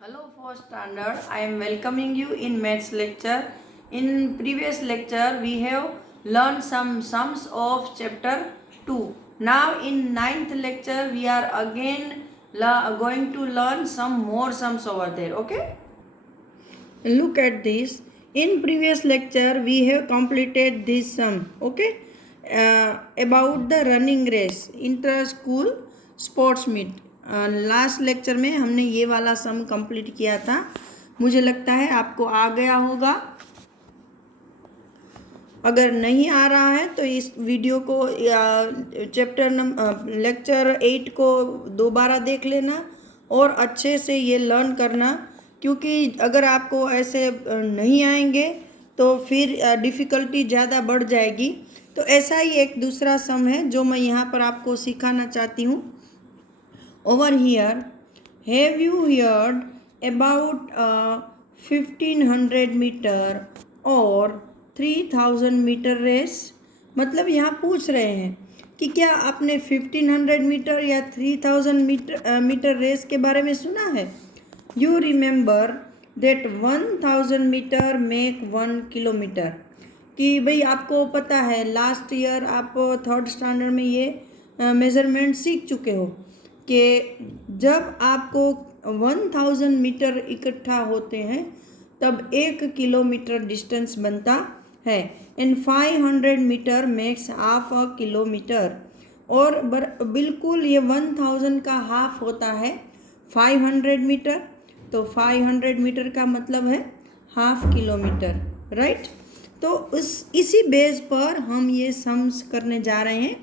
Hello fourth standard, I am welcoming you in maths lecture. In previous lecture we have learned some sums of chapter 2. Now in ninth lecture we are again going to learn some more sums over there. Okay? Look at this. In previous lecture we have completed this sum. Okay? About the running race, inter school sports meet. Last lecture में हमने ये वाला sum complete किया था. मुझे लगता है आपको आ गया होगा. अगर नहीं आ रहा है तो इस वीडियो को चैप्टर लेक्चर 8 को दोबारा देख लेना और अच्छे से ये लर्न करना, क्योंकि अगर आपको ऐसे नहीं आएंगे तो फिर डिफ़िकल्टी ज़्यादा बढ़ जाएगी. तो ऐसा ही एक दूसरा सम है जो मैं यहाँ पर आपको सिखाना चाहती हूँ. Over here, have you heard about 1500 meter or 3000 meter race? मतलब यहाँ पूछ रहे हैं कि क्या आपने 1500 मीटर या 3000 मीटर रेस के बारे में सुना है. You remember that 1000 metre make 1 kilometre. कि भाई आपको पता है लास्ट ईयर आप थर्ड स्टैंडर्ड में ये मेज़रमेंट सीख चुके हो कि जब आपको 1000 मीटर इकट्ठा होते हैं तब 1 किलोमीटर डिस्टेंस बनता है. And 500 metre makes half a kilometre. और बिल्कुल ये 1000 का हाफ होता है 500 मीटर. तो 500 मीटर का मतलब है हाफ किलोमीटर, राइट. तो इसी बेस पर हम ये सम्स करने जा रहे हैं.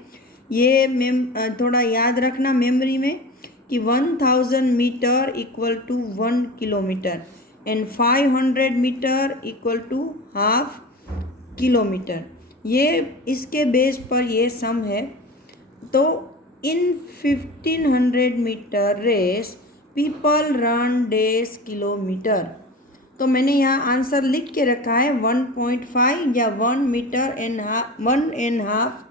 ये थोड़ा याद रखना मेमोरी में कि 1000 metre equal to 1 kilometre and 500 metre equal to half kilometre. ये इसके बेस पर ये सम है. तो in 1500 metre race people run these kilometre. तो मैंने यहाँ आंसर लिख के रखा है 1.5 या 1 एंड हाफ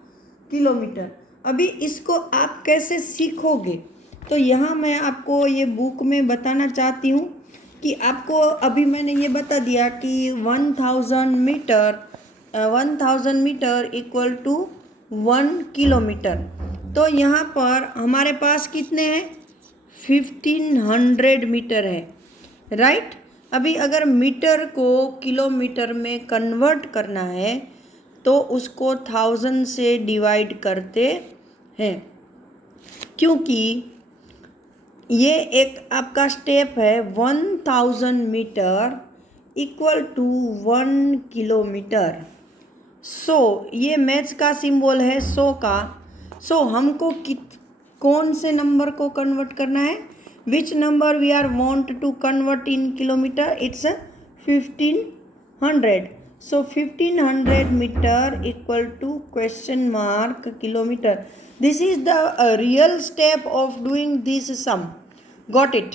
किलोमीटर. अभी इसको आप कैसे सीखोगे तो यहाँ मैं आपको ये बुक में बताना चाहती हूँ कि आपको अभी मैंने ये बता दिया कि 1000 मीटर इक्वल टू 1 किलोमीटर. तो यहाँ पर हमारे पास कितने हैं 1500 मीटर है, राइट. अभी अगर मीटर को किलोमीटर में कन्वर्ट करना है तो उसको 1000 से डिवाइड करते हैं, क्योंकि ये एक आपका स्टेप है 1000 मीटर इक्वल टू 1 किलोमीटर. सो ये मैथ्स का सिंबल है 100 का. सो हमको कौन से नंबर को कन्वर्ट करना है, which number we are want to convert in kilometre. It's 1500. So 1500 meter equal to question mark kilometer. This is the real step of doing this sum. Got it?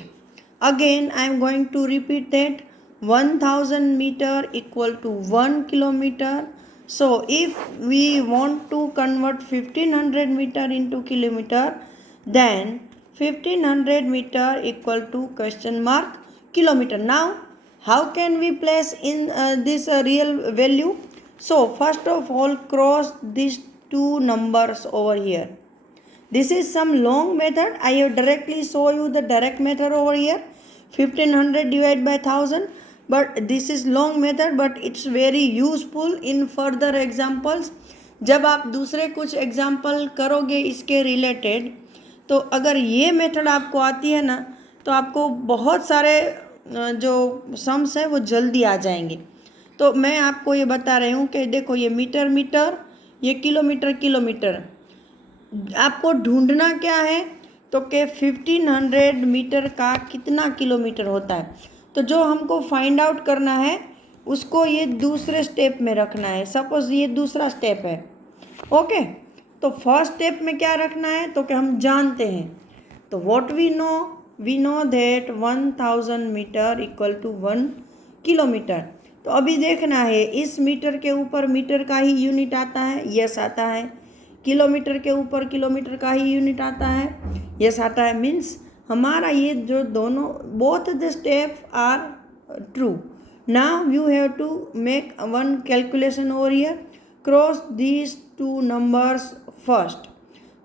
Again I am going to repeat that 1000 meter equal to 1 kilometer. So if we want to convert 1500 meter into kilometer, then 1500 meter equal to question mark kilometer. Now how can we place in this real value? So first of all, cross these two numbers over here. This is some long method. I have directly show you the direct method over here, 1500 divided by 1000. But this is long method, but it's very useful in further examples. जब आप दूसरे कुछ example करोगे इसके related, तो अगर ये method आपको आती है ना तो आपको बहुत सारे जो सम्स है वो जल्दी आ जाएंगे. तो मैं आपको ये बता रही हूँ कि देखो ये मीटर, ये किलोमीटर. आपको ढूंढना क्या है तो कि 1500 मीटर का कितना किलोमीटर होता है. तो जो हमको फाइंड आउट करना है उसको ये दूसरे स्टेप में रखना है. सपोज ये दूसरा स्टेप है, ओके. तो फर्स्ट स्टेप में क्या रखना है तो कि हम जानते हैं. तो what we know that 1000 metre equal to 1 kilometre. तो अभी देखना है इस मीटर के ऊपर मीटर का ही यूनिट आता है, यस आता है. किलोमीटर के ऊपर किलोमीटर का ही यूनिट आता है, यस आता है. मीन्स हमारा ये जो दोनों both the step are true. Now you have to make one calculation over here. Cross these two numbers first.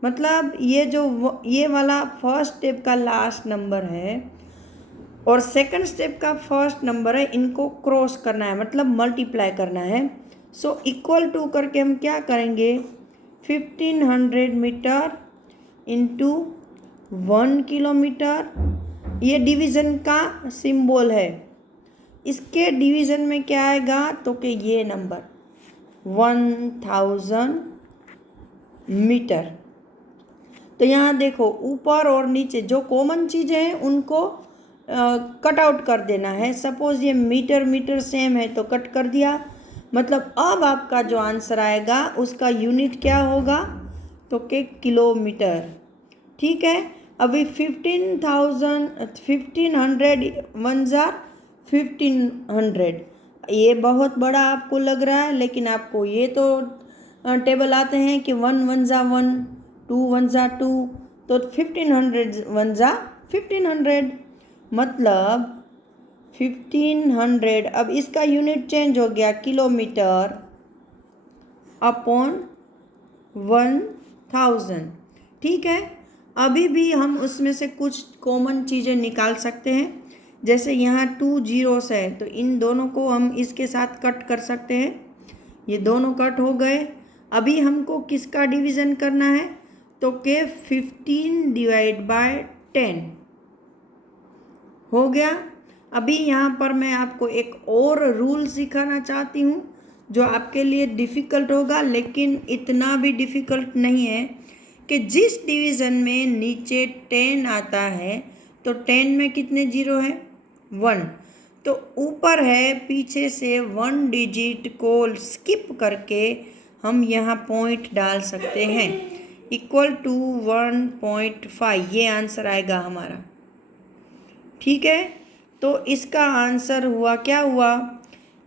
मतलब ये वाला फर्स्ट स्टेप का लास्ट नंबर है और सेकंड स्टेप का फर्स्ट नंबर है, इनको क्रॉस करना है, मतलब मल्टीप्लाई करना है. सो इक्वल टू करके हम क्या करेंगे, 1500 मीटर इंटू 1 किलोमीटर. ये डिवीज़न का सिंबल है. इसके डिवीज़न में क्या आएगा तो कि ये नंबर 1000 मीटर. तो यहाँ देखो ऊपर और नीचे जो कॉमन चीज़ें हैं उनको कट आउट कर देना है. सपोज़ ये मीटर सेम है तो कट कर दिया. मतलब अब आपका जो आंसर आएगा उसका यूनिट क्या होगा तो कि किलोमीटर. ठीक है. अभी 1500 ये बहुत बड़ा आपको लग रहा है, लेकिन आपको ये तो टेबल आते हैं कि 1 1 जा 1, 2 1 जा 2, तो 1500 1 जा 1500, मतलब 1500. अब इसका यूनिट चेंज हो गया किलोमीटर अपॉन 1000. ठीक है. अभी भी हम उसमें से कुछ कॉमन चीज़ें निकाल सकते हैं. जैसे यहाँ 2 जीरोस है तो इन दोनों को हम इसके साथ कट कर सकते हैं. ये दोनों कट हो गए. अभी हमको किसका डिवीज़न करना है तो के 15 डिवाइड बाय 10 हो गया. अभी यहाँ पर मैं आपको एक और रूल सिखाना चाहती हूँ जो आपके लिए डिफ़िकल्ट होगा, लेकिन इतना भी डिफ़िकल्ट नहीं है कि जिस डिवीज़न में नीचे 10 आता है तो 10 में कितने जीरो है 1, तो ऊपर है पीछे से 1 डिजिट को स्किप करके हम यहाँ पॉइंट डाल सकते हैं. इक्वल टू 1.5 ये आंसर आएगा हमारा. ठीक है. तो इसका आंसर हुआ क्या हुआ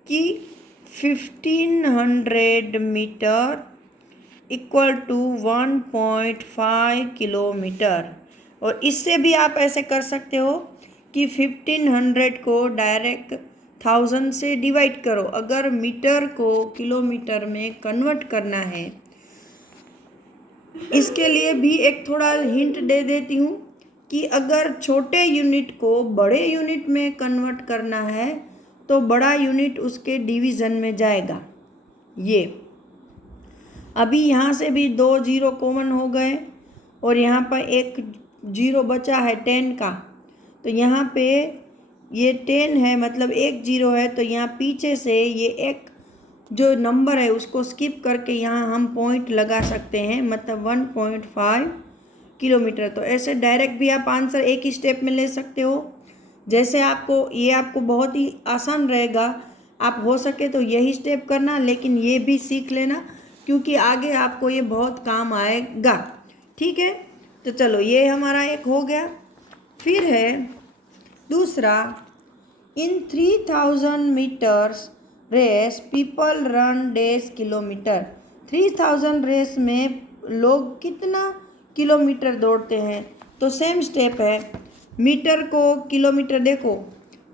कि 1500 मीटर इक्वल टू 1.5 किलोमीटर. और इससे भी आप ऐसे कर सकते हो कि 1500 को डायरेक्ट 1000 से डिवाइड करो. अगर मीटर को किलोमीटर में कन्वर्ट करना है, इसके लिए भी एक थोड़ा हिंट दे देती हूँ कि अगर छोटे यूनिट को बड़े यूनिट में कन्वर्ट करना है तो बड़ा यूनिट उसके डिवीज़न में जाएगा. ये अभी यहाँ से भी 2 जीरो कॉमन हो गए और यहाँ पर एक जीरो बचा है 10 का. तो यहाँ पे ये 10 है, मतलब एक जीरो है, तो यहाँ पीछे से ये एक जो नंबर है उसको स्किप करके यहाँ हम पॉइंट लगा सकते हैं, मतलब 1.5 किलोमीटर. तो ऐसे डायरेक्ट भी आप आंसर एक ही स्टेप में ले सकते हो. जैसे आपको बहुत ही आसान रहेगा. आप हो सके तो यही स्टेप करना, लेकिन ये भी सीख लेना क्योंकि आगे आपको ये बहुत काम आएगा. ठीक है. तो चलो ये हमारा एक हो गया. फिर है दूसरा, in 3000 metres race people run these kilometre. 3000 race में लोग कितना किलोमीटर दौड़ते हैं. तो सेम स्टेप है. मीटर को किलोमीटर, देखो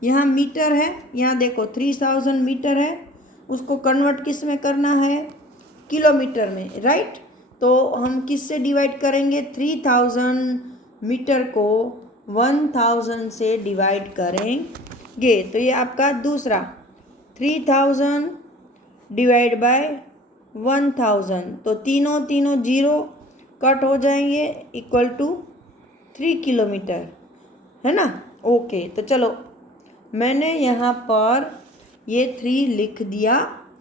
यहाँ मीटर है, यहाँ देखो 3000 मीटर है, उसको कन्वर्ट किस में करना है किलोमीटर में, राइट. तो हम किससे डिवाइड करेंगे, 3000 मीटर को 1000 से डिवाइड करेंगे. तो ये आपका दूसरा 3000 डिवाइड बाय 1000, तो तीनों जीरो कट हो जाएंगे, इक्वल टू 3 किलोमीटर, है ना. ओके. तो चलो मैंने यहाँ पर ये 3 लिख दिया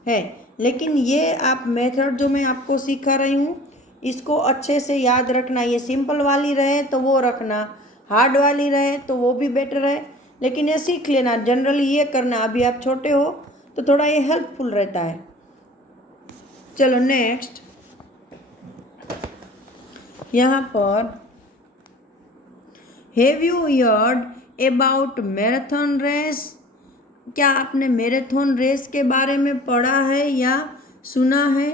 है, लेकिन ये आप मेथड जो मैं आपको सिखा रही हूँ इसको अच्छे से याद रखना. ये सिंपल वाली रहे तो वो रखना, हार्ड वाली रहे तो वो भी बेटर है, लेकिन ये सीख लेना. जनरली ये करना, अभी आप छोटे हो तो थोड़ा ये हेल्पफुल रहता है. चलो नेक्स्ट, यहाँ पर have you heard about marathon race. क्या आपने मैराथन रेस के बारे में पढ़ा है या सुना है.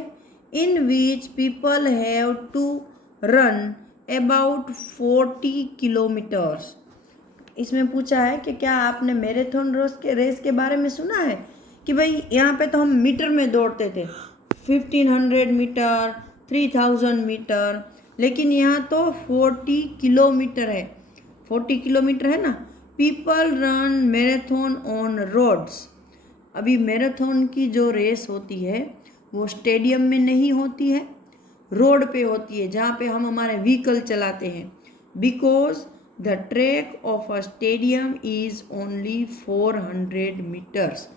In which people have to run about 40 kilometres. इसमें पूछा है कि क्या आपने मैराथन रेस के बारे में सुना है कि भाई यहाँ पे तो हम मीटर में दौड़ते थे, 1500 मीटर, 3000 मीटर, लेकिन यहाँ तो 40 किलोमीटर है। 40 किलोमीटर है ना। People run marathon on roads. अभी मैराथन की जो रेस होती है वो स्टेडियम में नहीं होती है, रोड पे होती है, जहाँ पे हम हमारे व्हीकल चलाते हैं। Because the track of a stadium is only 400 metres.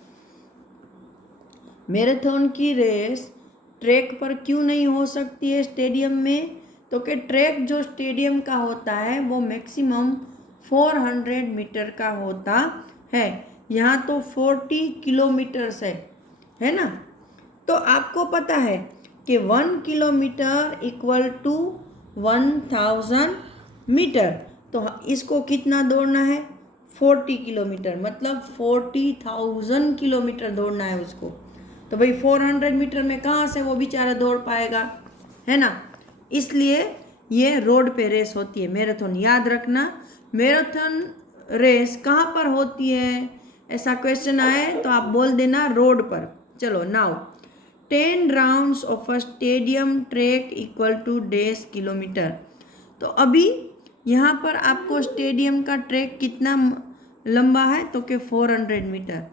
Marathon की रेस ट्रैक पर क्यों नहीं हो सकती है स्टेडियम में? तो कि ट्रैक जो स्टेडियम का होता है वो मैक्सिमम 400 मीटर का होता है। यहाँ तो 40 किलोमीटर्स है ना। तो आपको पता है कि 1 किलोमीटर इक्वल टू 1000 मीटर। तो इसको कितना दौड़ना है? 40 किलोमीटर, मतलब 40,000 किलोमीटर दौड़ना है उसको। तो भाई 400 मीटर में कहाँ से वो बेचारा दौड़ पाएगा, है ना। इसलिए ये रोड पे रेस होती है मैराथन। याद रखना, मैराथन रेस कहाँ पर होती है, ऐसा क्वेश्चन आए तो आप बोल देना रोड पर। चलो now 10 rounds of a stadium track equal to डेढ़ किलोमीटर। तो अभी यहाँ पर आपको स्टेडियम का ट्रैक कितना लंबा है, तो कि 400 मीटर।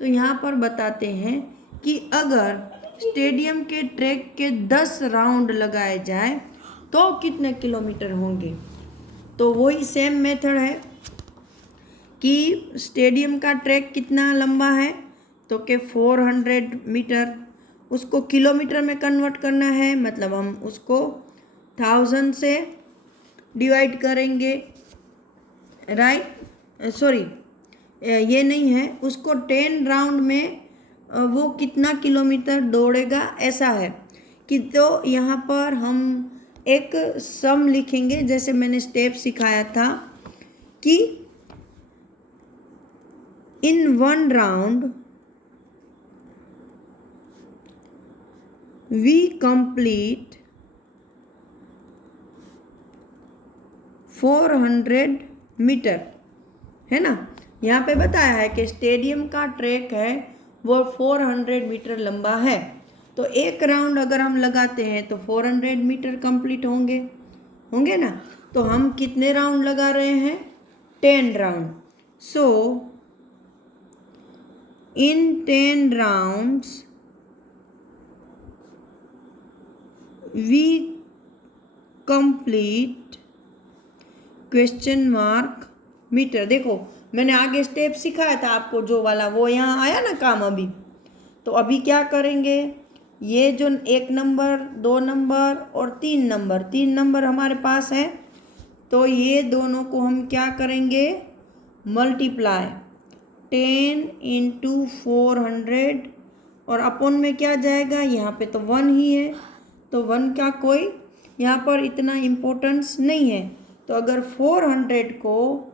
तो यहाँ पर बताते हैं कि अगर स्टेडियम के ट्रैक के 10 राउंड लगाए जाए तो कितने किलोमीटर होंगे। तो वही सेम मेथड है कि स्टेडियम का ट्रैक कितना लंबा है, तो कि 400 मीटर। उसको किलोमीटर में कन्वर्ट करना है, मतलब हम उसको 1000 से डिवाइड करेंगे, राइट। सॉरी, ये नहीं है, उसको 10 राउंड में वो कितना किलोमीटर दौड़ेगा ऐसा है कि। तो यहाँ पर हम एक सम लिखेंगे, जैसे मैंने स्टेप सिखाया था कि इन 1 राउंड वी कंप्लीट 400 मीटर, है ना। यहाँ पे बताया है कि स्टेडियम का ट्रैक है वो 400 मीटर लंबा है। तो एक राउंड अगर हम लगाते हैं तो 400 मीटर कंप्लीट होंगे ना। तो हम कितने राउंड लगा रहे हैं? 10 round. So in 10 rounds we complete question mark metre. देखो मैंने आगे स्टेप सिखाया था आपको जो वाला, वो यहाँ आया ना काम अभी। तो अभी क्या करेंगे, ये जो 1 नंबर, 2 नंबर और 3 नंबर हमारे पास है, तो ये दोनों को हम क्या करेंगे, मल्टीप्लाई 10 इंटू 400 और अपॉन में क्या जाएगा, यहाँ पे तो 1 ही है, तो 1 का कोई यहाँ पर इतना इम्पोर्टेंस नहीं है। तो अगर 400 को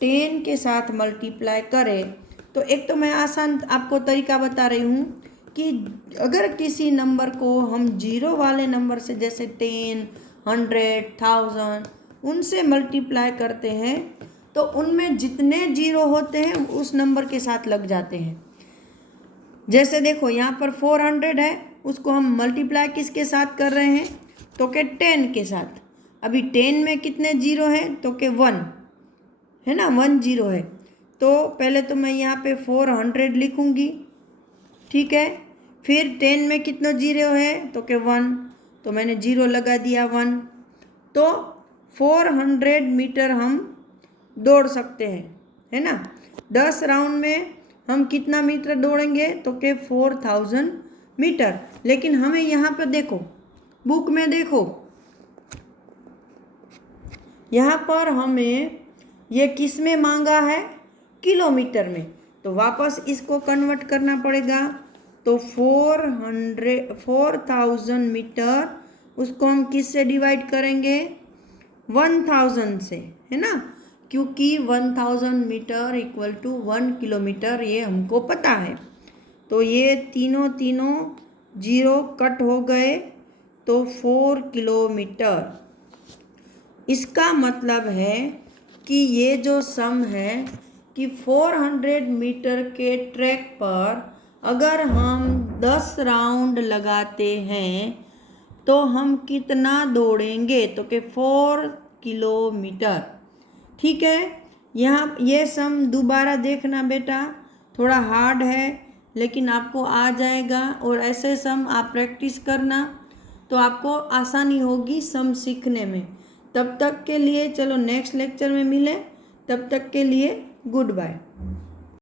10 के साथ मल्टीप्लाई करें, तो एक तो मैं आसान आपको तरीका बता रही हूँ कि अगर किसी नंबर को हम जीरो वाले नंबर से, जैसे 10, 100, 1000, उनसे मल्टीप्लाई करते हैं तो उनमें जितने जीरो होते हैं उस नंबर के साथ लग जाते हैं। जैसे देखो यहाँ पर 400 है, उसको हम मल्टीप्लाई किसके साथ कर रहे हैं, तो कि 10 के साथ। अभी 10 में कितने जीरो हैं, तो कि 1 है ना, 1 जीरो है। तो पहले तो मैं यहाँ पे 400 लिखूँगी, ठीक है। फिर 10 में कितना जीरो है, तो कि 1, तो मैंने जीरो लगा दिया 1। तो 400 मीटर हम दौड़ सकते हैं, है ना। 10 राउंड में हम कितना मीटर दौड़ेंगे, तो कि 4000 मीटर। लेकिन हमें यहाँ पर देखो, बुक में देखो, यहाँ पर हमें ये किस में मांगा है, किलोमीटर में। तो वापस इसको कन्वर्ट करना पड़ेगा। तो 4000 मीटर, उसको हम किस से डिवाइड करेंगे, 1000 से, है ना, क्योंकि 1000 मीटर इक्वल टू 1 किलोमीटर, ये हमको पता है। तो ये तीनों जीरो कट हो गए, तो 4 किलोमीटर। इसका मतलब है कि ये जो सम है कि 400 मीटर के ट्रैक पर अगर हम 10 राउंड लगाते हैं तो हम कितना दौड़ेंगे, तो कि 4 किलोमीटर। ठीक है, यहाँ ये सम दोबारा देखना बेटा, थोड़ा हार्ड है लेकिन आपको आ जाएगा, और ऐसे सम आप प्रैक्टिस करना तो आपको आसानी होगी सम सीखने में। तब तक के लिए चलो नेक्स्ट लेक्चर में मिले, तब तक के लिए गुड बाय।